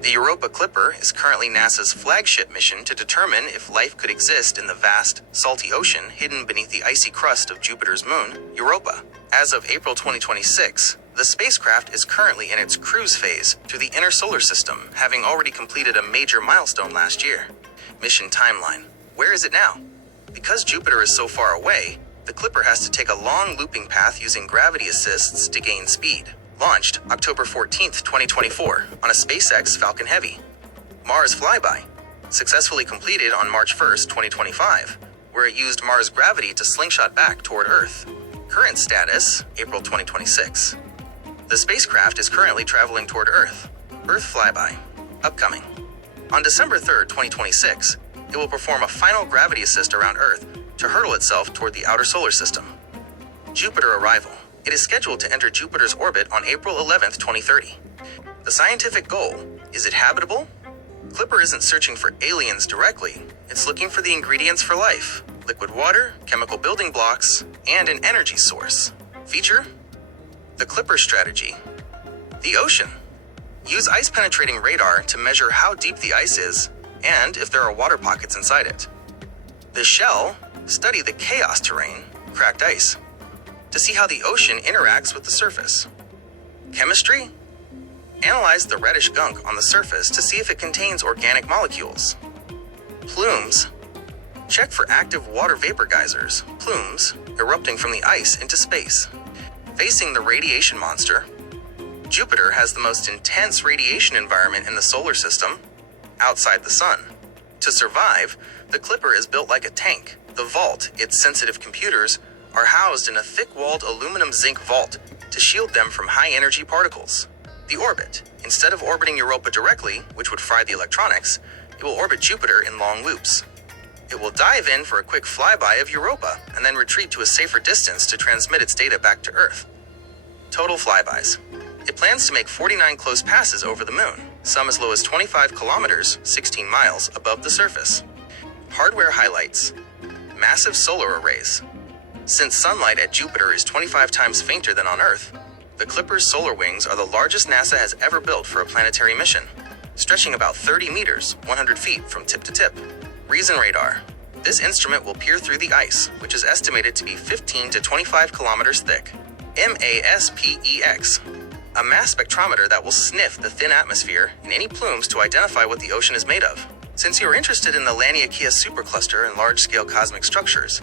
The Europa Clipper is currently NASA's flagship mission to determine if life could exist in the vast, salty ocean hidden beneath the icy crust of Jupiter's moon, Europa. As of April 2026, the spacecraft is currently in its cruise phase through the inner solar system, having already completed a major milestone last year. Mission timeline. Where is it now? Because Jupiter is so far away, the Clipper has to take a long looping path using gravity assists to gain speed. Launched October 14, 2024, on a SpaceX Falcon Heavy. Mars flyby. Successfully completed on March 1, 2025, where it used Mars gravity to slingshot back toward Earth. Current status, April 2026. The spacecraft is currently traveling toward Earth. Earth flyby. Upcoming. On December 3, 2026, it will perform a final gravity assist around Earth to hurtle itself toward the outer solar system. Jupiter arrival. It is scheduled to enter Jupiter's orbit on April 11, 2030. The scientific goal, is it habitable? Clipper isn't searching for aliens directly, it's looking for the ingredients for life: liquid water, chemical building blocks, and an energy source. Feature? The Clipper strategy. The ocean. Use ice-penetrating radar to measure how deep the ice is and if there are water pockets inside it. The shell. Study the chaos terrain, cracked ice, to see how the ocean interacts with the surface. Chemistry? Analyze the reddish gunk on the surface to see if it contains organic molecules. Plumes? Check for active water vapor geysers, plumes, erupting from the ice into space. Facing the radiation monster. Jupiter has the most intense radiation environment in the solar system, outside the sun. To survive, the Clipper is built like a tank. The vault, its sensitive computers, are housed in a thick-walled aluminum zinc vault to shield them from high-energy particles. The orbit. Instead of orbiting Europa directly, which would fry the electronics, it will orbit Jupiter in long loops. It will dive in for a quick flyby of Europa and then retreat to a safer distance to transmit its data back to Earth. Total flybys. It plans to make 49 close passes over the moon, some as low as 25 kilometers, 16 miles, above the surface. Hardware highlights. Massive solar arrays. Since sunlight at Jupiter is 25 times fainter than on Earth, the Clipper's solar wings are the largest NASA has ever built for a planetary mission, stretching about 30 meters, 100 feet from tip to tip. Reason radar. This instrument will peer through the ice, which is estimated to be 15 to 25 kilometers thick. MASPEX. A mass spectrometer that will sniff the thin atmosphere in any plumes to identify what the ocean is made of. Since you are interested in the Laniakea supercluster and large-scale cosmic structures,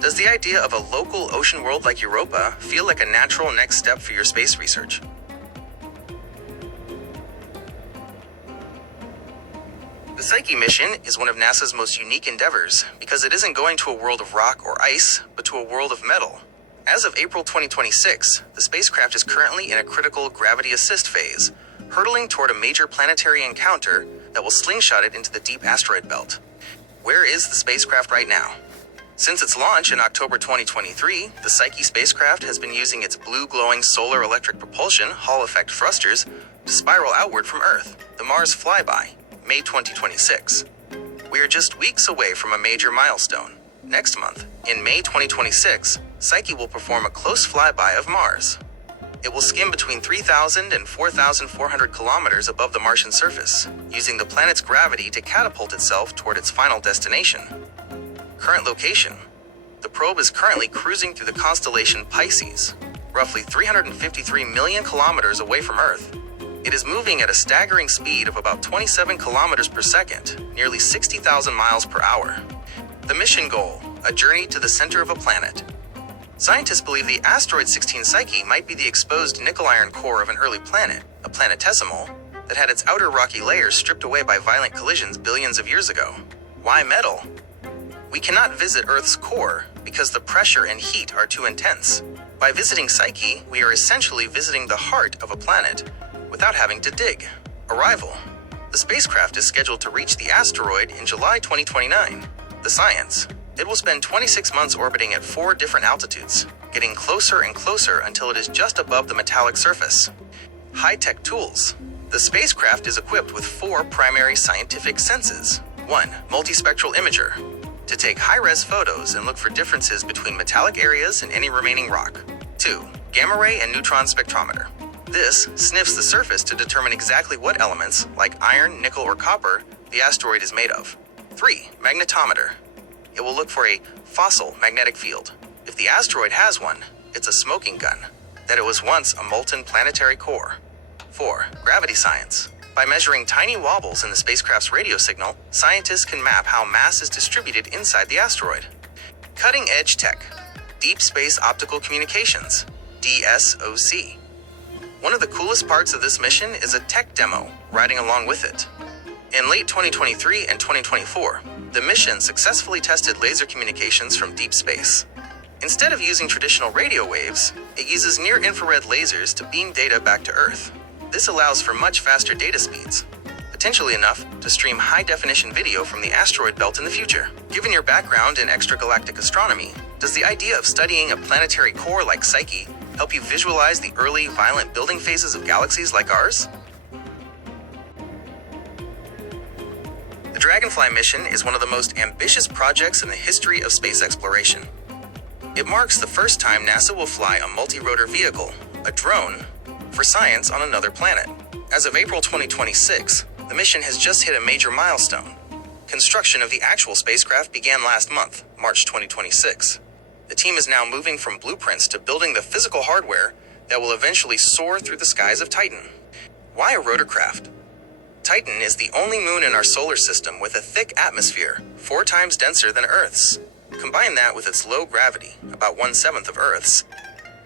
does the idea of a local ocean world like Europa feel like a natural next step for your space research? The Psyche mission is one of NASA's most unique endeavors because it isn't going to a world of rock or ice, but to a world of metal. As of April 2026, the spacecraft is currently in a critical gravity assist phase, hurtling toward a major planetary encounter that will slingshot it into the deep asteroid belt. Where is the spacecraft right now? Since its launch in October 2023, the Psyche spacecraft has been using its blue-glowing solar electric propulsion Hall effect thrusters to spiral outward from Earth. The Mars flyby, May 2026. We are just weeks away from a major milestone. Next month, in May 2026, Psyche will perform a close flyby of Mars. It will skim between 3,000 and 4,400 kilometers above the Martian surface, using the planet's gravity to catapult itself toward its final destination. Current location. The probe is currently cruising through the constellation Pisces, roughly 353 million kilometers away from Earth. It is moving at a staggering speed of about 27 kilometers per second, nearly 60,000 miles per hour. The mission goal, a journey to the center of a planet. Scientists believe the asteroid 16 Psyche might be the exposed nickel-iron core of an early planet, a planetesimal, that had its outer rocky layers stripped away by violent collisions billions of years ago. Why metal? We cannot visit Earth's core because the pressure and heat are too intense. By visiting Psyche, we are essentially visiting the heart of a planet without having to dig. Arrival. The spacecraft is scheduled to reach the asteroid in July 2029. The science. It will spend 26 months orbiting at 4 different altitudes, getting closer and closer until it is just above the metallic surface. High-tech tools. The spacecraft is equipped with 4 primary scientific senses. 1. Multispectral imager, to take high-res photos and look for differences between metallic areas and any remaining rock. 2. Gamma ray and neutron spectrometer, This sniffs the surface to determine exactly what elements, like iron, nickel, or copper, the asteroid is made of. 3. Magnetometer. It will look for a fossil magnetic field. If the asteroid has one, it's a smoking gun, that it was once a molten planetary core. 4. Gravity science. By measuring tiny wobbles in the spacecraft's radio signal, scientists can map how mass is distributed inside the asteroid. Cutting-edge tech. Deep Space Optical Communications, DSOC. One of the coolest parts of this mission is a tech demo riding along with it. In late 2023 and 2024, the mission successfully tested laser communications from deep space. Instead of using traditional radio waves, it uses near-infrared lasers to beam data back to Earth. This allows for much faster data speeds, potentially enough to stream high-definition video from the asteroid belt in the future. Given your background in extragalactic astronomy, does the idea of studying a planetary core like Psyche help you visualize the early, violent building phases of galaxies like ours? The Dragonfly mission is one of the most ambitious projects in the history of space exploration. It marks the first time NASA will fly a multi-rotor vehicle, a drone, for science on another planet. As of April 2026, the mission has just hit a major milestone. Construction of the actual spacecraft began last month, March 2026. The team is now moving from blueprints to building the physical hardware that will eventually soar through the skies of Titan. Why a rotorcraft? Titan is the only moon in our solar system with a thick atmosphere, 4 times denser than Earth's. Combine that with its low gravity, about 1/7 of Earth's,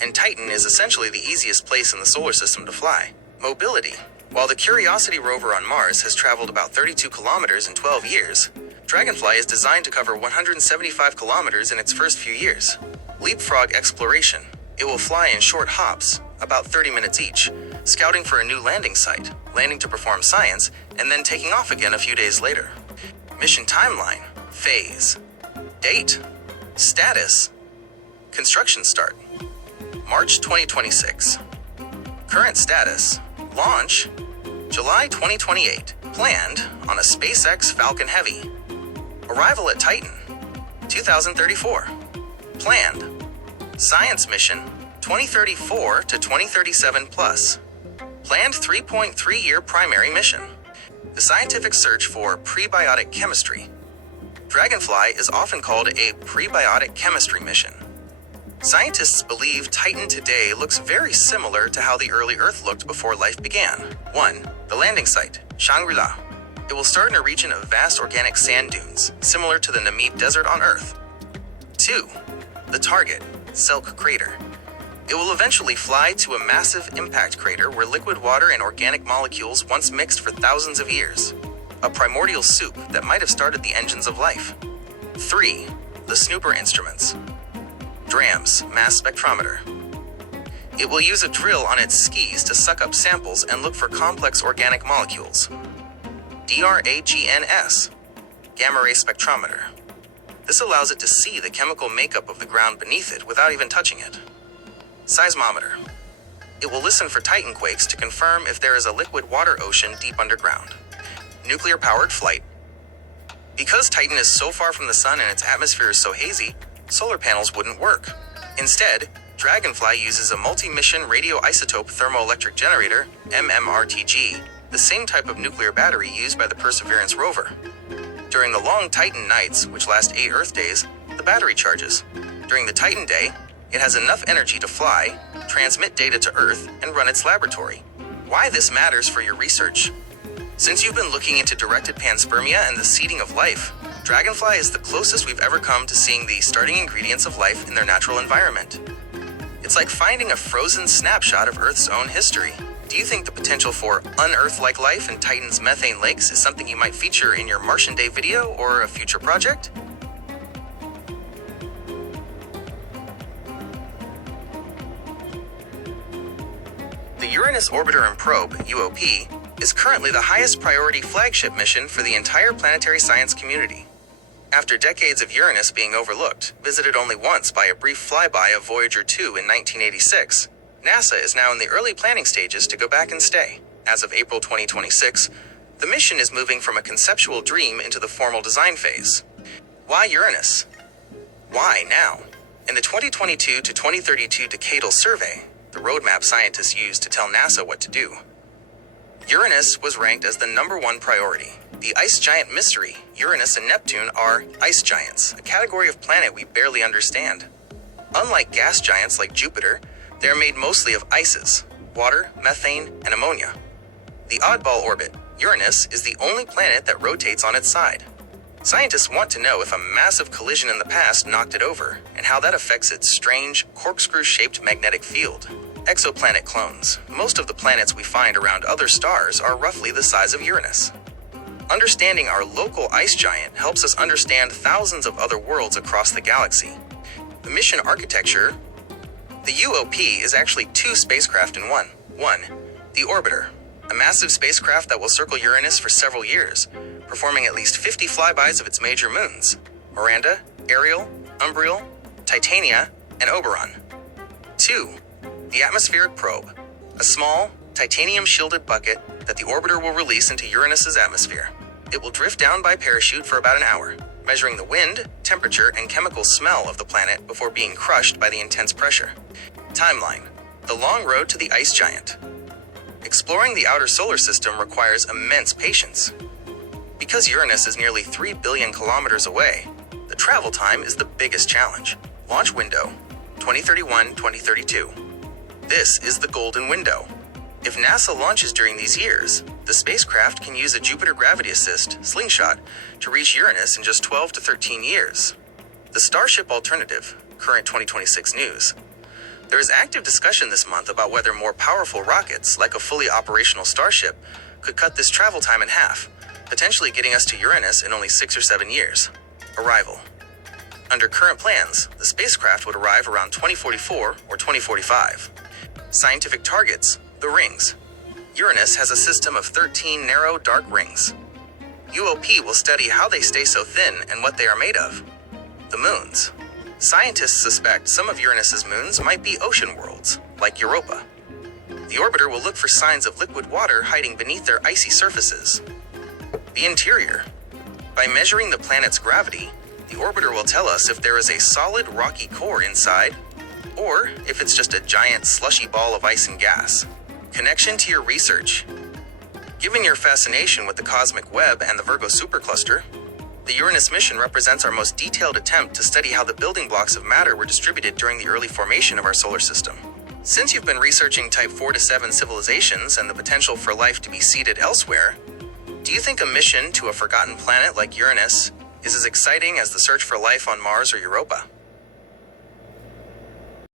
and Titan is essentially the easiest place in the solar system to fly. Mobility. While the Curiosity rover on Mars has traveled about 32 kilometers in 12 years, Dragonfly is designed to cover 175 kilometers in its first few years. Leapfrog exploration. It will fly in short hops, about 30 minutes each, scouting for a new landing site, landing to perform science, and then taking off again a few days later. Mission timeline. Phase. Date. Status. Construction start. March 2026. Current status. Launch. July 2028. Planned on a SpaceX Falcon Heavy. Arrival at Titan. 2034. Planned. Science mission 2034 to 2037 plus. Planned 3.3-year primary mission. The scientific search for prebiotic chemistry. Dragonfly is often called a prebiotic chemistry mission. Scientists believe Titan today looks very similar to how the early Earth looked before life began. 1. The landing site, Shangri-La. It will start in a region of vast organic sand dunes, similar to the Namib Desert on Earth. 2. The target, Selk Crater. It will eventually fly to a massive impact crater where liquid water and organic molecules once mixed for thousands of years. A primordial soup that might have started the engines of life. 3. The Snooper instruments. DRAMS, mass spectrometer. It will use a drill on its skis to suck up samples and look for complex organic molecules. DRAGNS, gamma ray spectrometer. This allows it to see the chemical makeup of the ground beneath it without even touching it. Seismometer. It will listen for Titan quakes to confirm if there is a liquid water ocean deep underground. Nuclear-powered flight. Because Titan is so far from the sun and its atmosphere is so hazy, solar panels wouldn't work. Instead, Dragonfly uses a multi-mission radioisotope thermoelectric generator, MMRTG, the same type of nuclear battery used by the Perseverance rover. During the long Titan nights, which last 8 Earth days, the battery charges. During the Titan day, it has enough energy to fly, transmit data to Earth, and run its laboratory. Why this matters for your research? Since you've been looking into directed panspermia and the seeding of life, Dragonfly is the closest we've ever come to seeing the starting ingredients of life in their natural environment. It's like finding a frozen snapshot of Earth's own history. Do you think the potential for un-Earth-like life in Titan's methane lakes is something you might feature in your Martian Day video or a future project? The Uranus Orbiter and Probe, UOP, is currently the highest priority flagship mission for the entire planetary science community. After decades of Uranus being overlooked, visited only once by a brief flyby of Voyager 2 in 1986, NASA is now in the early planning stages to go back and stay. As of April 2026, the mission is moving from a conceptual dream into the formal design phase. Why Uranus? Why now? In the 2022 to 2032 decadal survey, the roadmap scientists use to tell NASA what to do. Uranus was ranked as the #1 priority. The ice giant mystery, Uranus and Neptune, are ice giants, a category of planet we barely understand. Unlike gas giants like Jupiter, they are made mostly of ices, water, methane, and ammonia. The oddball orbit, Uranus, is the only planet that rotates on its side. Scientists want to know if a massive collision in the past knocked it over, and how that affects its strange, corkscrew-shaped magnetic field. Exoplanet clones. Most of the planets we find around other stars are roughly the size of Uranus. Understanding our local ice giant helps us understand thousands of other worlds across the galaxy. The mission architecture. The UOP is actually 2 spacecraft in one. One, the Orbiter, a massive spacecraft that will circle Uranus for several years, performing at least 50 flybys of its major moons: Miranda, Ariel, Umbriel, Titania, and Oberon. 2. The Atmospheric Probe, a small, titanium-shielded bucket that the orbiter will release into Uranus's atmosphere. It will drift down by parachute for about an hour, measuring the wind, temperature, and chemical smell of the planet before being crushed by the intense pressure. Timeline: the long road to the ice giant. Exploring the outer solar system requires immense patience. Because Uranus is nearly 3 billion kilometers away, the travel time is the biggest challenge. Launch window: 2031-2032. This is the golden window. If NASA launches during these years, the spacecraft can use a Jupiter Gravity Assist slingshot to reach Uranus in just 12 to 13 years. The Starship alternative, current 2026 news. There is active discussion this month about whether more powerful rockets, like a fully operational Starship, could cut this travel time in half, potentially getting us to Uranus in only 6 or 7 years. Arrival. Under current plans, the spacecraft would arrive around 2044 or 2045. Scientific targets: the rings. Uranus has a system of 13 narrow, dark rings. UOP will study how they stay so thin and what they are made of. The moons. Scientists suspect some of Uranus's moons might be ocean worlds, like Europa. The orbiter will look for signs of liquid water hiding beneath their icy surfaces. The interior. By measuring the planet's gravity, the orbiter will tell us if there is a solid rocky core inside, or if it's just a giant slushy ball of ice and gas. Connection to your research. Given your fascination with the cosmic web and the Virgo supercluster, the Uranus mission represents our most detailed attempt to study how the building blocks of matter were distributed during the early formation of our solar system. Since you've been researching Type 4 to 7 civilizations and the potential for life to be seeded elsewhere, do you think a mission to a forgotten planet like Uranus is as exciting as the search for life on Mars or Europa?